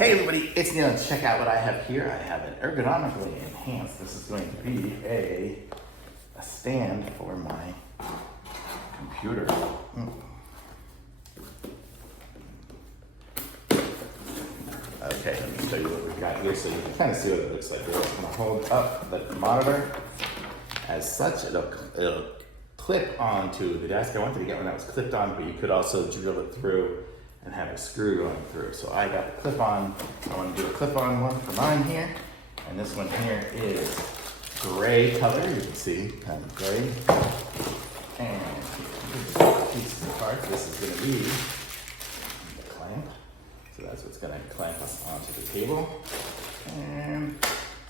Hey everybody, it's Neil. Check out what I have here. I have an ergonomically enhanced. This is going to be a stand for my computer. Okay, let me show you what we've got here so you can kind of see what it looks like. We're going to hold up the monitor as such. It'll clip onto the desk. I wanted to get one that was clipped on, but you could also drill it through and have a screw going through. So I got the clip-on. I want to do a clip-on one for mine here. And this one here is gray color. You can see, kind of gray. And pieces of parts. This is going to be the clamp. So that's what's going to clamp us onto the table. And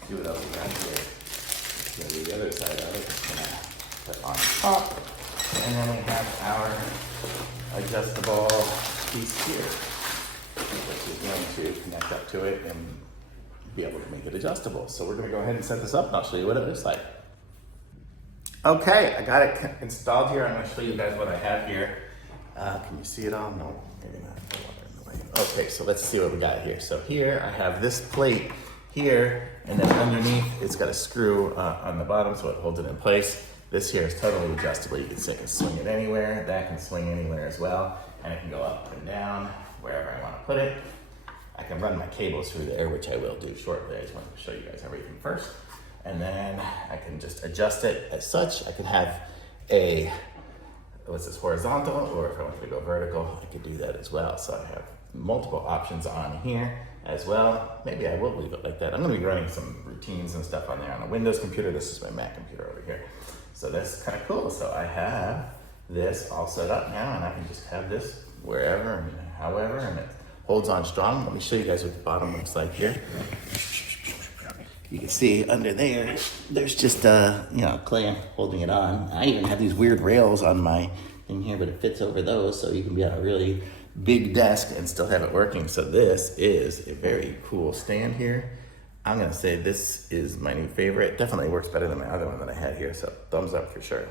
see what else we got here. It's going to be the other side of it. It's going to put on top. And then we have our adjustable piece here, which is going to connect up to it and be able to make it adjustable. So we're going to go ahead and set this up and I'll show you what it looks like. Okay, I got it installed here. I'm going to show you guys what I have here. Can you see it all? No, maybe not. Okay, so let's see what we got here. So here I have this plate here, and then underneath it's got a screw on the bottom so it holds it in place. This here is totally adjustable. You can swing it anywhere. That can swing anywhere as well. And it can go up and down, wherever I want to put it. I can run my cables through there, which I will do shortly. I just want to show you guys everything first. And then I can just adjust it as such. I can have a, what's this, horizontal, or if I wanted to go vertical, I could do that as well. So I have multiple options on here as well. Maybe I will leave it like that. I'm going to be running some routines and stuff on there on a Windows computer. This is my Mac computer over here. So that's kind of cool. So I have this all set up now, and I can just have this wherever and however, and it holds on strong. Let me show you guys what the bottom looks like here. You can see under there, there's just a clamp holding it on. I even have these weird rails on my thing here, but it fits over those, so you can be on a really big desk and still have it working. So this is a very cool stand here. I'm gonna say this is my new favorite. Definitely works better than my other one that I had here, so thumbs up for sure.